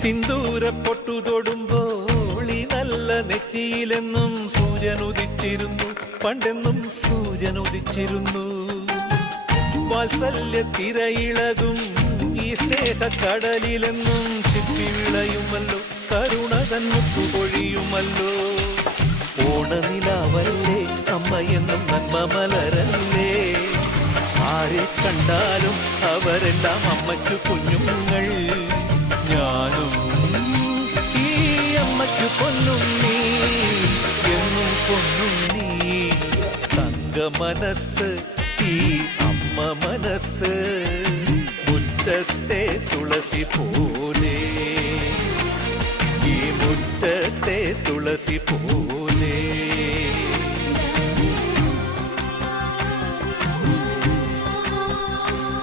സിന്ദൂര പൊട്ടു തൊടുമ്പോൾ ഈ നല്ല നെറ്റിയിലെന്നും സൂര്യൻ ഉദിച്ചിരുന്നു, പണ്ടെന്നും സൂര്യൻ ഉദിച്ചിരുന്നു. വാത്സല്യ തിരയിളകും ഈ സ്നേഹക്കടലിലെന്നും ചിപ്പി വിളയുമല്ലോ, കരുണ തന്നുത്തു പൊഴിയുമല്ലോ. ഓണനിലാവല്ലേ അമ്മയെന്നും നന്മ മലരല്ലേ, ആരെ കണ്ടാലും അവരെല്ലാം അമ്മയ്ക്കു കുഞ്ഞുങ്ങൾ. ഞാനും ഈ അമ്മയ്ക്കു പൊന്നും നീ, എന്നും പൊന്നും നീ. തങ്ക മനസ്സ് ഈ അമ്മ മനസ്സ്, മുറ്റത്തെ തുളസി പോലെ, ഈ മുറ്റത്തെ തുളസി പോലെ.